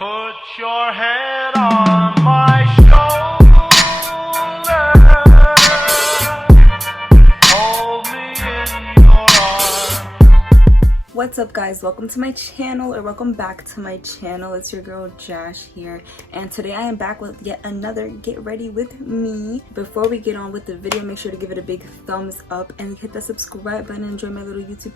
Put your head on my shoulder. Hold me in your arms. What's up, guys? Welcome to my channel, or welcome back to my channel. It's your girl Jash here, and today I am back with yet another get ready with me. Before we get on with the video, make sure to give it a big thumbs up and hit that subscribe button and join my little YouTube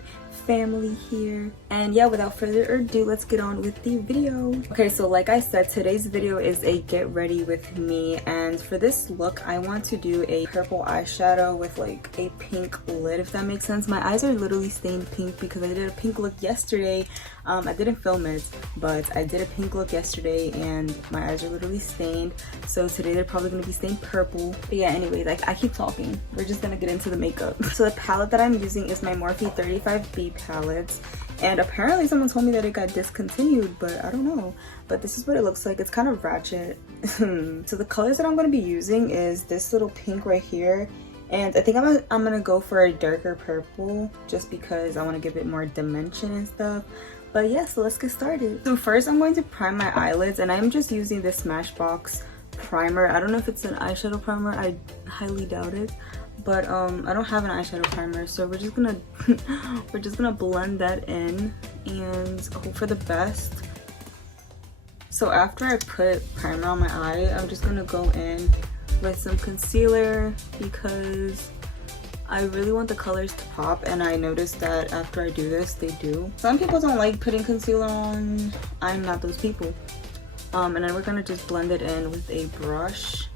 family here. And yeah, without further ado, let's get on with the video. Okay, so like I said, today's video is a get ready with me, and for this look I want to do a purple eyeshadow with like a pink lid, if that makes sense. My eyes are literally stained pink because I did a pink look yesterday. I didn't film it, but I did a pink look yesterday and my eyes are literally stained, so today they're probably going to be stained purple. But yeah, anyway, like I keep talking, we're just gonna get into the makeup. So the palette that I'm using is my Morphe 35B palette, and apparently someone told me that it got discontinued, but I don't know. But this is what it looks like. It's kind of ratchet. So the colors that I'm going to be using is this little pink right here, and I think I'm gonna go for a darker purple just because I want to give it more dimension and stuff. But yeah, so let's get started. So first I'm going to prime my eyelids, and I'm just using this Smashbox Primer. I don't know if it's an eyeshadow primer, I highly doubt it, but I don't have an eyeshadow primer, so we're just gonna blend that in and hope for the best. So after I put primer on my eye, I'm just gonna go in with some concealer because I really want the colors to pop, and I noticed that after I do this, they do. Some people don't like putting concealer on. I'm not those people. And then we're gonna just blend it in with a brush.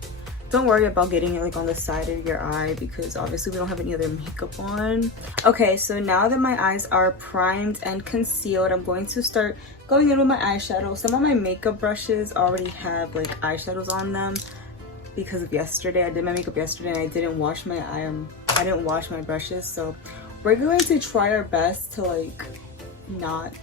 Don't worry about getting it like on the side of your eye because obviously we don't have any other makeup on. Okay, so now that my eyes are primed and concealed, I'm going to start going in with my eyeshadow. Some of my makeup brushes already have like eyeshadows on them because of yesterday. I did my makeup yesterday and I didn't wash my brushes, so we're going to try our best to like not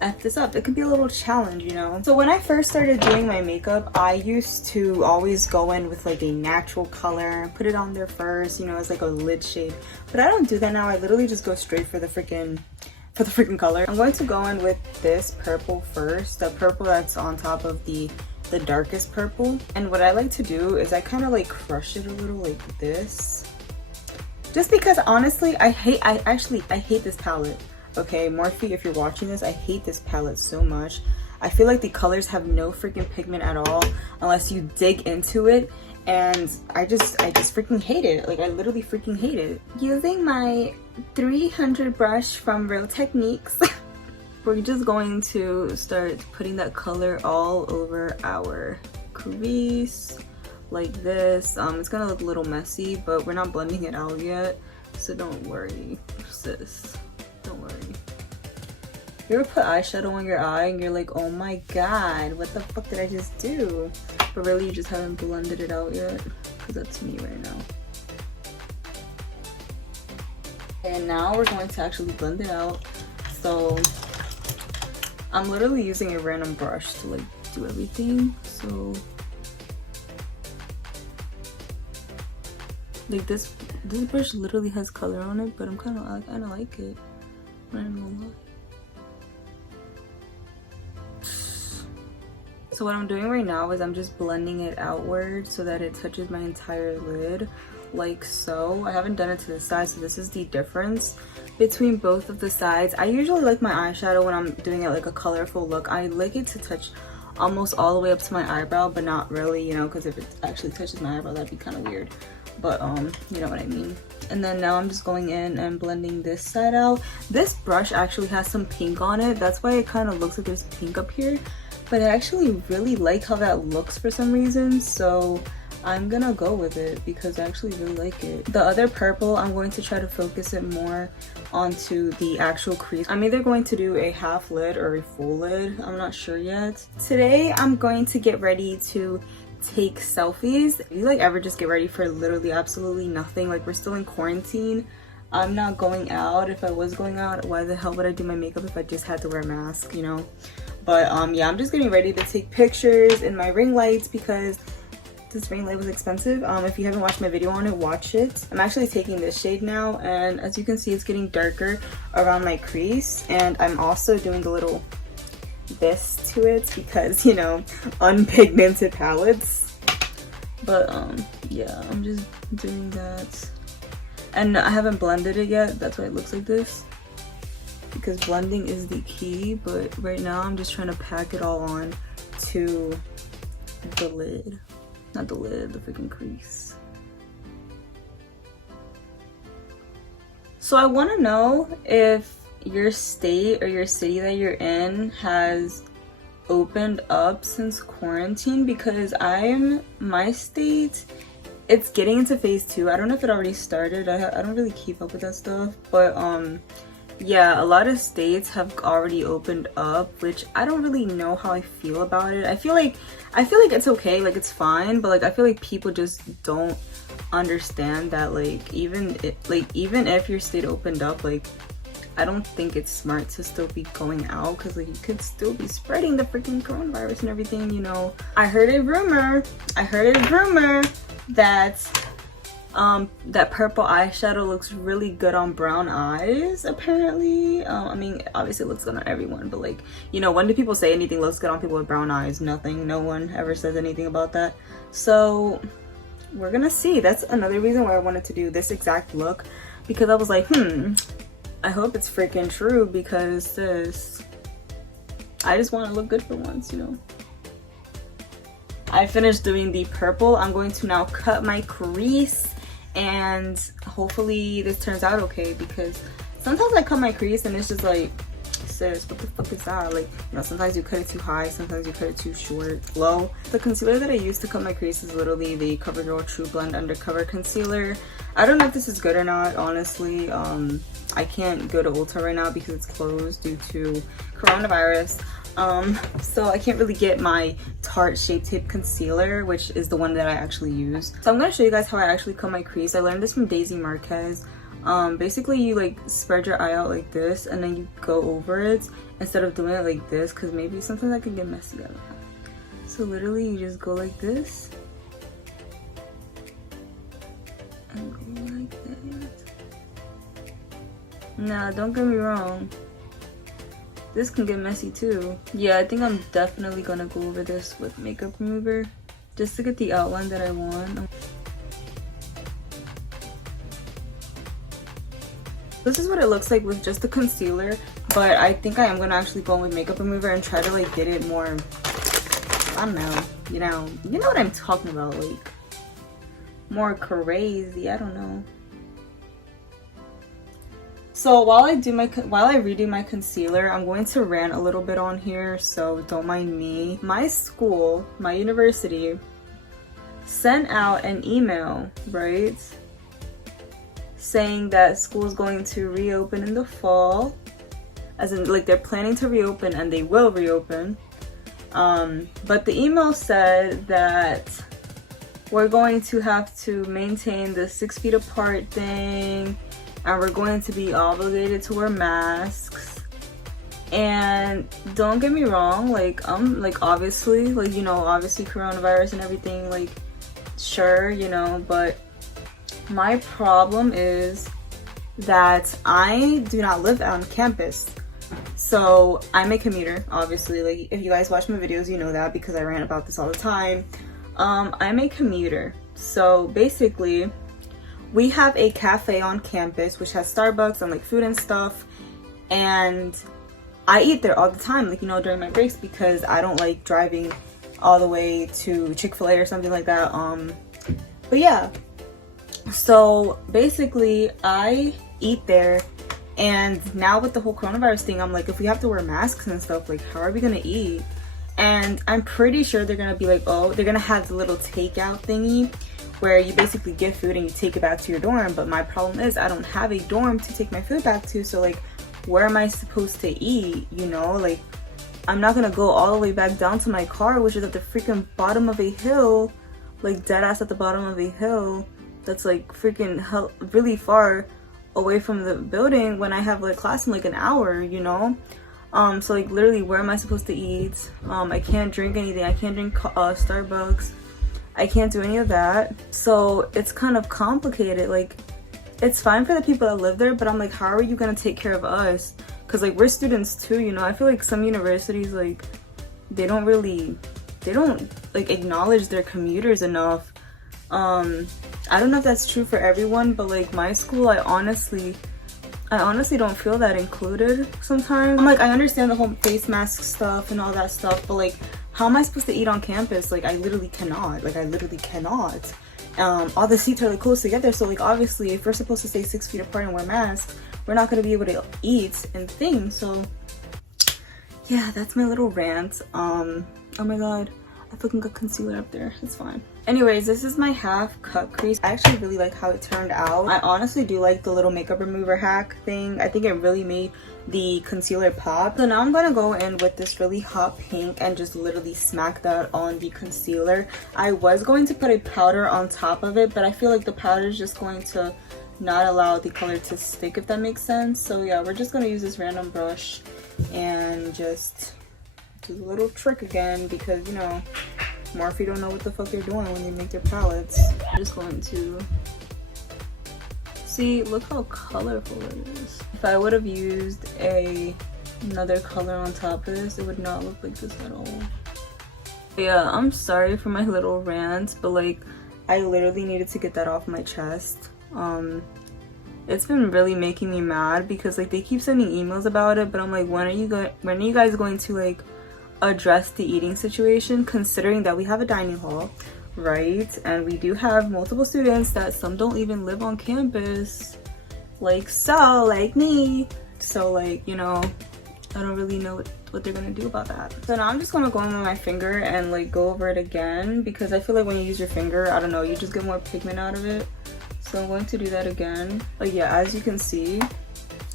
F this up. It could be a little challenge, you know. So when I first started doing my makeup, I used to always go in with like a natural color, put it on there first, you know, as like a lid shade. But I don't do that now. I literally just go straight for the freaking color. I'm going to go in with this purple first, the purple that's on top of the darkest purple. And what I like to do is I kind of like crush it a little like this, just because honestly I hate this palette. Okay, Morphe, if you're watching this, I hate this palette so much. I feel like the colors have no freaking pigment at all unless you dig into it, and I just freaking hate it. Like I literally freaking hate it. Using my 300 brush from Real Techniques, we're just going to start putting that color all over our crease like this. It's gonna look a little messy, but we're not blending it out yet, so don't worry, sis. Don't worry. You ever put eyeshadow on your eye and you're like, oh my god, what the fuck did I just do? But really you just haven't blended it out yet, because that's me right now. And now we're going to actually blend it out. So I'm literally using a random brush to like do everything. So like this brush literally has color on it, but I kind of like it. I don't know why. So what I'm doing right now is I'm just blending it outward so that it touches my entire lid, like so. I haven't done it to the side, so this is the difference between both of the sides. I usually like my eyeshadow when I'm doing it like a colorful look. I like it to touch almost all the way up to my eyebrow, but not really, you know, because if it actually touches my eyebrow, that'd be kind of weird. But you know what I mean. And then now I'm just going in and blending this side out. This brush actually has some pink on it. That's why it kind of looks like there's pink up here. But I actually really like how that looks for some reason. So I'm gonna go with it because I actually really like it. The other purple, I'm going to try to focus it more onto the actual crease. I'm either going to do a half lid or a full lid. I'm not sure yet. Today I'm going to get ready to take selfies. You like ever just get ready for literally absolutely nothing? Like we're still in quarantine. I'm not going out. If I was going out, why the hell would I do my makeup if I just had to wear a mask, you know? But yeah, I'm just getting ready to take pictures in my ring lights because this ring light was expensive. If you haven't watched my video on it, watch it. I'm actually taking this shade now, and as you can see, it's getting darker around my crease. And I'm also doing the little this to it because, you know, unpigmented palettes. But yeah, I'm just doing that. And I haven't blended it yet, that's why it looks like this, because blending is the key. But right now I'm just trying to pack it all on to the lid, not the lid, the freaking crease. So I want to know if your state or your city that you're in has opened up since quarantine, because my state, it's getting into phase 2. I don't know if it already started. I don't really keep up with that stuff, but yeah, a lot of states have already opened up, which I don't really know how I feel about it. I feel like it's okay, like it's fine, but like I feel like people just don't understand that, like even if your state opened up, like I don't think it's smart to still be going out, because like you could still be spreading the freaking coronavirus and everything, you know. I heard a rumor that that purple eyeshadow looks really good on brown eyes, apparently. I mean, obviously it looks good on everyone, but like, you know, when do people say anything looks good on people with brown eyes? Nothing. No one ever says anything about that. So we're gonna see. That's another reason why I wanted to do this exact look, because I was like, I hope it's freaking true, because I just want to look good for once, you know. I finished doing the purple. I'm going to now cut my crease, and hopefully this turns out okay, because sometimes I cut my crease and it's just like, sis, what the fuck is that? Like, you know, sometimes you cut it too high, sometimes you cut it too short, low. The concealer that I use to cut my crease is literally the Covergirl Trublend Undercover concealer. I don't know if this is good or not, honestly. I can't go to Ulta right now because it's closed due to coronavirus. So I can't really get my Tarte Shape Tape concealer, which is the one that I actually use. So I'm going to show you guys how I actually cut my crease. I learned this from Daisy Marquez. Basically you like spread your eye out like this, and then you go over it instead of doing it like this, because maybe sometimes I can get messy. I don't know. So literally you just go like this and go like that. Now don't get me wrong, this can get messy too. Yeah, I think I'm definitely gonna go over this with makeup remover just to get the outline that I want. This is what it looks like with just the concealer, but I think I am gonna actually go in with makeup remover and try to like get it more, I don't know, you know what I'm talking about, like more crazy. I don't know. So while I redo my concealer, I'm going to rant a little bit on here, so don't mind me. My school, my university, sent out an email, right, saying that school is going to reopen in the fall, as in like they're planning to reopen and they will reopen. But the email said that we're going to have to maintain the 6 feet apart thing, and we're going to be obligated to wear masks. And don't get me wrong, like obviously, like, you know, obviously coronavirus and everything, like sure, you know, but my problem is that I do not live on campus. So I'm a commuter, obviously. Like if you guys watch my videos, you know that, because I rant about this all the time. I'm a commuter. So basically, we have a cafe on campus which has Starbucks and like food and stuff, and I eat there all the time, like, you know, during my breaks, because I don't like driving all the way to Chick-fil-A or something like that. But yeah, so basically I eat there, and now with the whole coronavirus thing, I'm like, if we have to wear masks and stuff, like how are we gonna eat? And I'm pretty sure they're gonna be like, oh, they're gonna have the little takeout thingy where you basically get food and you take it back to your dorm. But my problem is I don't have a dorm to take my food back to, so like where am I supposed to eat, you know? Like I'm not gonna go all the way back down to my car, which is at the freaking bottom of a hill, like dead ass at the bottom of a hill that's like freaking really far away from the building, when I have like class in like an hour, you know? So like literally where am I supposed to eat? I can't drink anything. I can't drink Starbucks. I can't do any of that. So it's kind of complicated. Like it's fine for the people that live there, but I'm like, how are you gonna take care of us? because like we're students too, you know. I feel like some universities, like they don't like acknowledge their commuters enough. I don't know if that's true for everyone, but like my school, I honestly don't feel that included sometimes. I'm like, I understand the whole face mask stuff and all that stuff, but like, how am I supposed to eat on campus? Like, I literally cannot. All the seats are like close together, so like obviously if we're supposed to stay 6 feet apart and wear masks, we're not going to be able to eat and things. So yeah, that's my little rant. Oh my god, I fucking got concealer up there. It's fine. Anyways, this is my half cut crease. I actually really like how it turned out. I honestly do like the little makeup remover hack thing. I think it really made the concealer pop. So now I'm gonna go in with this really hot pink and just literally smack that on the concealer. I was going to put a powder on top of it, but I feel like the powder is just going to not allow the color to stick, if that makes sense. So yeah, we're just gonna use this random brush and just do the little trick again, because you know, Morphe don't know what the fuck they're doing when they make their palettes. I'm just going to see, look how colorful it is. If I would have used another color on top of this, it would not look like this at all. Yeah, I'm sorry for my little rant, but like I literally needed to get that off my chest. It's been really making me mad because like they keep sending emails about it, but I'm like, when are you guys going to like address the eating situation, considering that we have a dining hall, right? And we do have multiple students that some don't even live on campus, like me. So like, you know, I don't really know what they're gonna do about that. So now I'm just gonna go in with my finger and like go over it again, because I feel like when you use your finger, I don't know, you just get more pigment out of it. So I'm going to do that again. But yeah, as you can see,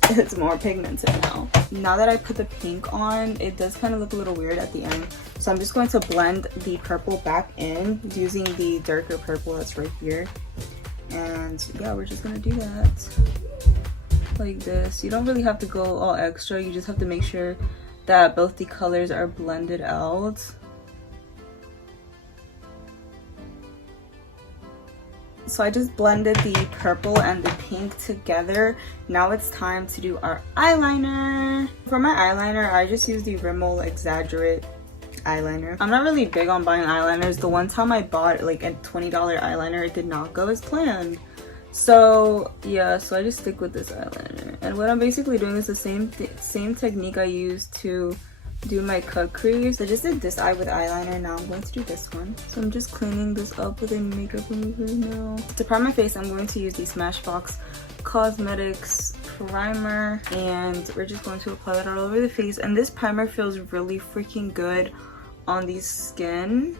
it's more pigmented now. Now that I put the pink on, it does kind of look a little weird at the end. So I'm just going to blend the purple back in using the darker purple that's right here. And yeah, we're just gonna do that like this. You don't really have to go all extra. You just have to make sure that both the colors are blended out. So I just blended the purple and the pink together. Now it's time to do our eyeliner. For my eyeliner, I just use the Rimmel Exaggerate eyeliner. I'm not really big on buying eyeliners. The one time I bought like a $20 eyeliner, it did not go as planned. So yeah, so I just stick with this eyeliner. And what I'm basically doing is the same technique I used to do my cut crease. I just did this eye with eyeliner. Now I'm going to do this one. So I'm just cleaning this up with a makeup remover now. To prime my face, I'm going to use the Smashbox Cosmetics primer, and we're just going to apply that all over the face. And this primer feels really freaking good on the skin,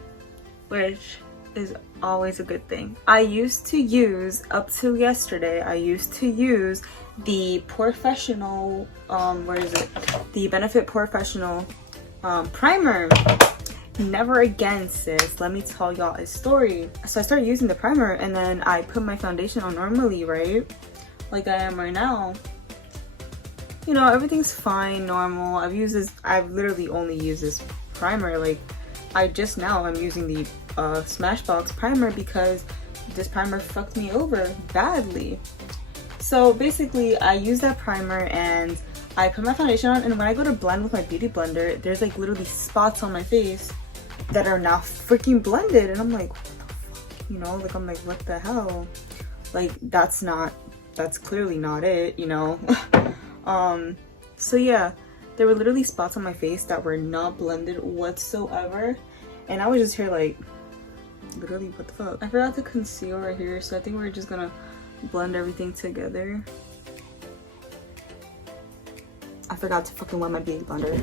which is always a good thing. I used to use, up till yesterday, I used to use the Professional, the Benefit Professional primer. Never again, sis. Let me tell y'all a story. So I started using the primer, and then I put my foundation on normally, right? Like I am right now. You know, everything's fine, normal. I've literally only used this primer. Like, I'm using the Smashbox Primer because this primer fucked me over badly. So basically, I use that primer and I put my foundation on, and when I go to blend with my beauty blender, there's like literally spots on my face that are now freaking blended, and I'm like, what the fuck? You know, like I'm like, what the hell? Like that's clearly not it, you know? So yeah, there were literally spots on my face that were not blended whatsoever, and I was just here like, literally, what the fuck? I forgot to conceal right here, so I think we're just gonna blend everything together. I forgot to fucking wet my beauty blender.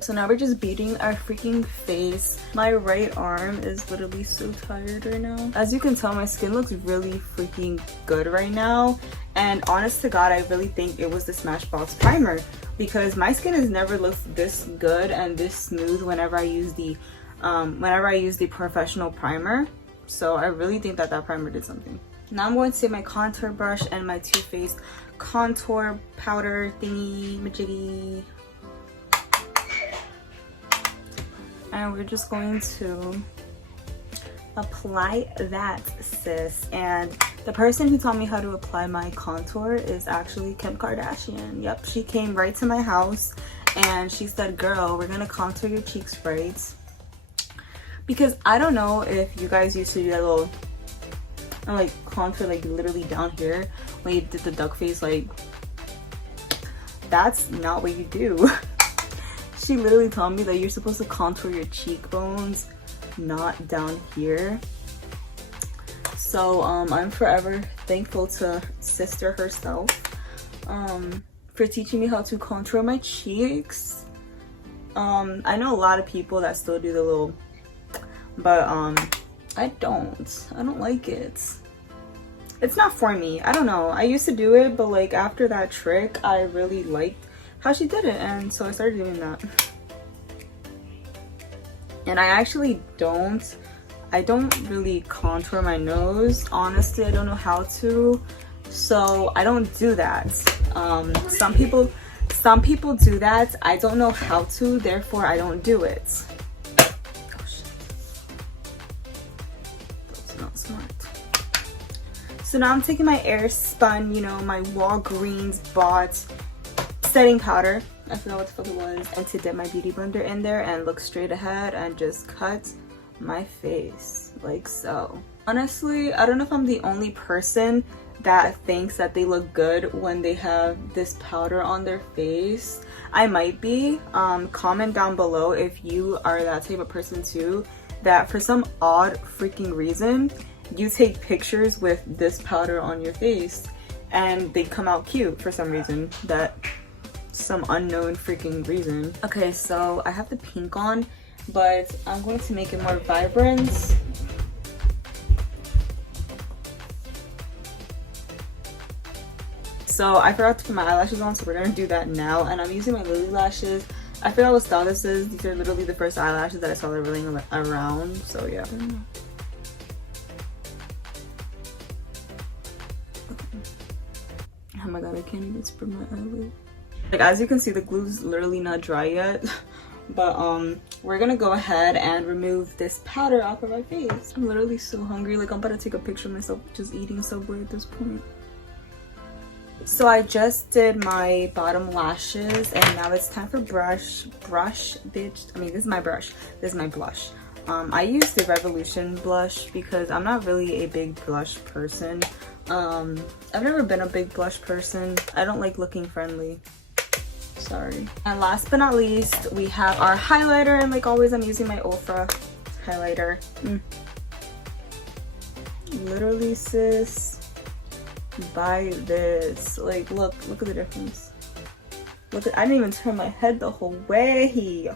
So now we're just beating our freaking face. My right arm is literally so tired right now. As you can tell, my skin looks really freaking good right now. And honest to God, I really think it was the Smashbox Primer, because my skin has never looked this good and this smooth whenever I use the Professional Primer. So I really think that primer did something. Now I'm going to take my contour brush and my Too Faced contour powder thingy majiggy, and we're just going to apply that, sis. And the person who taught me how to apply my contour is actually Kim Kardashian. Yep, she came right to my house and she said, girl, we're gonna contour your cheeks right. Because I don't know if you guys used to do that little like contour like literally down here when you did the duck face. Like, that's not what you do. She literally told me that you're supposed to contour your cheekbones, not down here. So I'm forever thankful to sister herself for teaching me how to contour my cheeks. I know a lot of people that still do the little, but I don't like it. It's not for me. I don't know, I used to do it, but like after that trick I really liked how she did it, and so I started doing that. And I actually don't really contour my nose, honestly. I don't know how to, so I don't do that. Some people do that. I don't know how to, therefore I don't do it. Oh shit, that's not smart. So now I'm taking my Airspun, you know, my Walgreens bought setting powder, I forgot what the fuck it was, and to dip my beauty blender in there and look straight ahead and just cut my face like so. Honestly, I don't know if I'm the only person that thinks that they look good when they have this powder on their face. I might be. Comment down below if you are that type of person too, that for some odd freaking reason you take pictures with this powder on your face and they come out cute for some reason, that some unknown freaking reason. Okay, so I have the pink on, but I'm going to make it more vibrant. So I forgot to put my eyelashes on, so we're gonna do that now. And I'm using my Lily lashes. I forgot what style this is. These are literally the first eyelashes that I saw rolling around, so yeah. Oh my god, I can't even spread my eyelid. Like, as you can see, the glue's literally not dry yet. But we're gonna go ahead and remove this powder off of my face. I'm literally so hungry. Like, I'm about to take a picture of myself just eating Subway at this point. So I just did my bottom lashes and now it's time for brush, bitch. I mean, this is my brush. This is my blush. I use the Revolution blush because I'm not really a big blush person. I've never been a big blush person. I don't like looking friendly. Sorry. And last but not least, we have our highlighter, and like always I'm using my Ofra highlighter. Literally, sis, buy this. Like, look at the difference. Look at, I didn't even turn my head the whole way.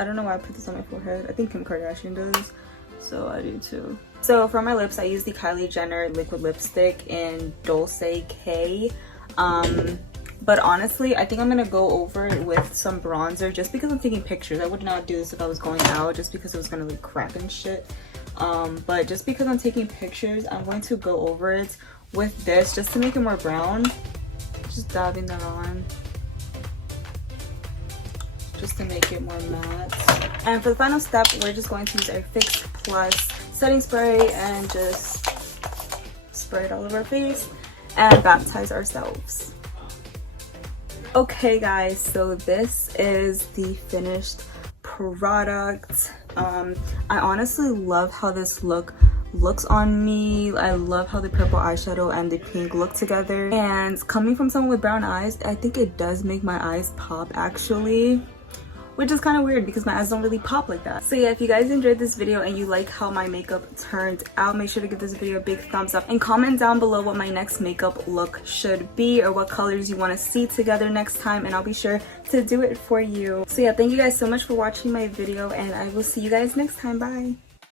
I don't know why I put this on my forehead. I think Kim Kardashian does, so I do too. So for my lips, I use the Kylie Jenner liquid lipstick in Dulce K. But honestly, I think I'm gonna go over it with some bronzer just because I'm taking pictures. I would not do this if I was going out, just because it was gonna like crack and shit. But just because I'm taking pictures, I'm going to go over it with this just to make it more brown. Just dabbing that on, just to make it more matte. And for the final step, we're just going to use our Fix Plus setting spray and just spray it all over our face and baptize ourselves. Okay guys, so this is the finished product. I honestly love how this looks on me. I love how the purple eyeshadow and the pink look together, and coming from someone with brown eyes, I think it does make my eyes pop actually, which is kind of weird because my eyes don't really pop like that. So yeah, if you guys enjoyed this video and you like how my makeup turned out, make sure to give this video a big thumbs up and comment down below what my next makeup look should be or what colors you want to see together next time, and I'll be sure to do it for you. So yeah, thank you guys so much for watching my video, and I will see you guys next time. Bye.